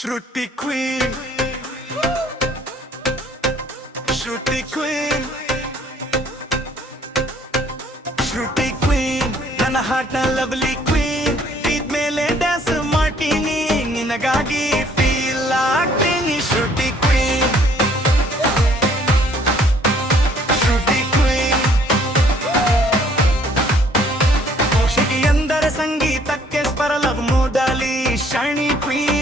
Shruti Queen, Shruti Queen, Shruti Queen, ನನ್ನ ಹಾರ್ಟ್ನ lovely queen. ಇದ್ ಮೇಲೆ ಡ್ಯಾನ್ಸ್ ಮಾಡ್ತೀನಿ, ನಿನಗಾಗಿ ಫೀಲ್ ಆಗ್ತೀನಿ. Shruti queen, Shruti queen. ಮೋಕ್ಷಿಗೆ ಎಂದರೆ ಸಂಗೀತಕ್ಕೆ ಸ್ಪರ ಲವ್ ಮೂಡಲಿ ಶೈನಿ ಕ್ವೀನ್.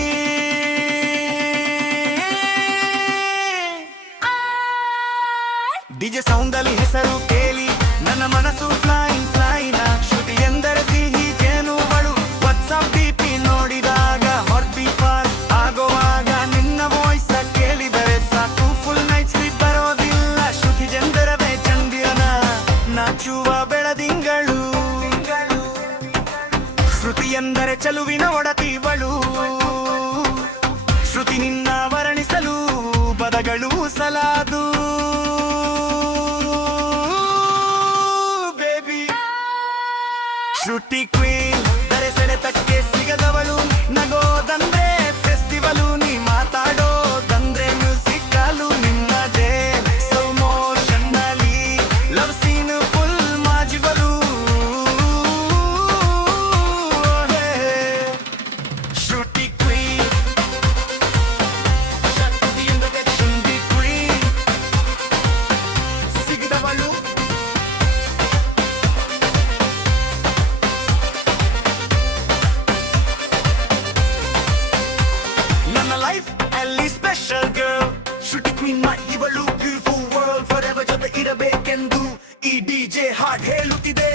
ಡಿಜೆ ಸೌಂಡಲ್ಲಿ ಹೆಸರು ಕೇಳಿ ನನ್ನ ಮನಸ್ಸು ಫ್ಲೈನ್ ಫ್ಲೈನ. ಶ್ರುತಿ ಎಂದರೆ ಸಿಹಿ ಜೇನುಗಳು, ವಾಟ್ಸ್ಆಪ್ ಡಿಪಿ ನೋಡಿದಾಗ ಹಾರ್ಟ್ ಬೀಟ್ ಫಾಸ್ಟ್ ಆಗುವಾಗ ನಿನ್ನ ವಾಯ್ಸ್ ಕೇಳಿದರೆ ಸಾಕು, ಫುಲ್ ನೈಟ್ ಸ್ಲೀಪ್ ಬರೋದಿಲ್ಲ. ಶ್ರುತಿ ಎಂದರವೇ ಚಂದಿರನ ನಾಚುವ ಬೆಳದಿಂಗಳು. ಶ್ರುತಿ ಎಂದರೆ ಚಲುವಿನ ಒಡತಿವಳು. ಶ್ರುತಿ ನಿನ್ನ ವರ್ಣಿಸಲು ಪದಗಳು ಸಲಾದು. ಶ್ರುತಿ ಕ್ವೀನ್ ದರೆ ಸೆಳೆತಕ್ಕೆ ಸಿಗದವಳು, ನಗೋದಂದ್ರೆ ಫೆಸ್ಟಿವಲು, ನೀ ಮಾತಾಡೋದಂದ್ರೆ ಮ್ಯೂಸಿಕಲು. ನಿನ್ನದೇ ಸೋ ಮೋಷನ್ ನಲ್ಲಿ ಲವ್ ಸೀನ್ ಫುಲ್ ಮಾಜಿಬಲು. ಶ್ರುತಿ ಕ್ವೀನ್, ಶ್ರುತಿ ಕ್ವೀನ್ ಸಿಗದವಳು. Life ಅಲ್ಲಿ special girl, Shruti Queen my ಇವಳು beautiful world, forever ಜೊತೆ ಇರಬೇಕೆಂದು ಈ DJ ಹಾಡ್ ಹೇಳುತ್ತಿದೆ.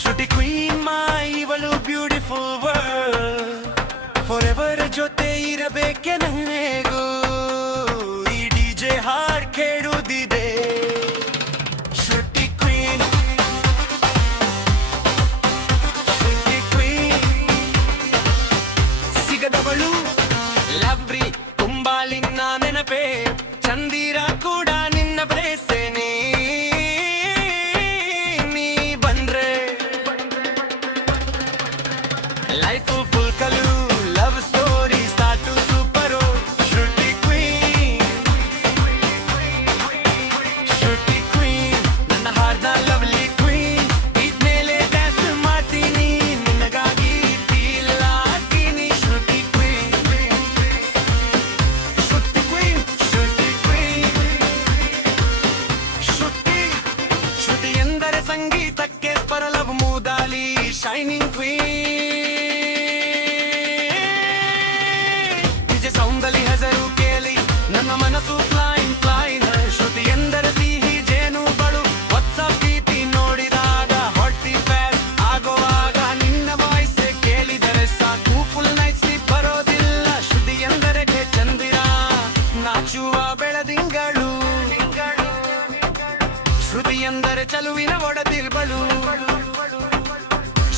Shruti Queen my ಇವಳು beautiful world, forever ಜೊತೆ ಇರಬೇಕೆ ನನಗೂ ಈ DJ ಹಾಡ್ ಕೇಳುತ್ತಿದೆ. ಶ್ರುತಿ ಕ್ವೀನ್, ಶ್ರುತಿ ಕ್ವೀನ್ ಸಿಗದವಳು. ಲವ್ರಿ ಕುಂಬಾಲಿನ ನೆನಪೆ, ಚಂದಿರ ಕೂಡ ನಿನ್ನ ಪ್ರೇಸೇನೆ. ನೀ ಬಂದ್ರೆ ಲೈಫ್ ಫುಲ್ ಕಲು, love story start super. Shruti queen, Shruti queen ನನ್ನ ಹಾರ್ಟ್ನ ಲವ್ಲಿ ಕ್ವೀನ್. ಇದ್ಮೇಲೆ ಡ್ಯಾನ್ಸ್ ಮಾಡ್ತೀನಿ, ನಿನಗಾಗಿ ಫೀಲ್ ಆಗ್ತೀನಿ. Shruti queen, Shruti queen, Shruti queen. Shruti, Shruti ಎಂದರೆ ಸಂಗೀತಕ್ಕೆ ಸ್ಪರ ಲವ್ ಮೂಡಲಿ ಶೈನಿಂಗ್ ಕ್ವೀನ್. ಸೌಂದಲಿ ಹೆಸರು ಕೇಳಿ ನನ್ನ ಮನಸ್ಸು ಫ್ಲೈನ್ ಫ್ಲೈನ್. ಶ್ರುತಿ ಎಂದರೆ ಸಿಹಿ ಜೇನುಗಳು, ವಾಟ್ಸ್ಆಪ್ ಡಿಪಿ ನೋಡಿದಾಗ ಹಾರ್ಟ್ ಬೀಟ್ ಫಾಸ್ಟ್ ಆಗುವಾಗ ನಿನ್ನ ವಾಯ್ಸ್ ಕೇಳಿದರೆ ಸಾಕು, ಫುಲ್ ನೈಟ್ ಸ್ಲೀಪ್ ಬರೋದಿಲ್ಲ. ಶ್ರುತಿ ಎಂದರೆ ಚಂದಿರ ನಾಚುವ ಬೆಳದಿಂಗಳು. ಶ್ರುತಿ ಎಂದರೆ ಚಲುವಿನ ಒಡತಿರ್ಬಳು.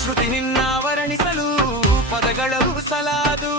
ಶ್ರುತಿ ನಿನ್ನ ವರ್ಣಿಸಲು ಪದಗಳು ಸಲಾದು.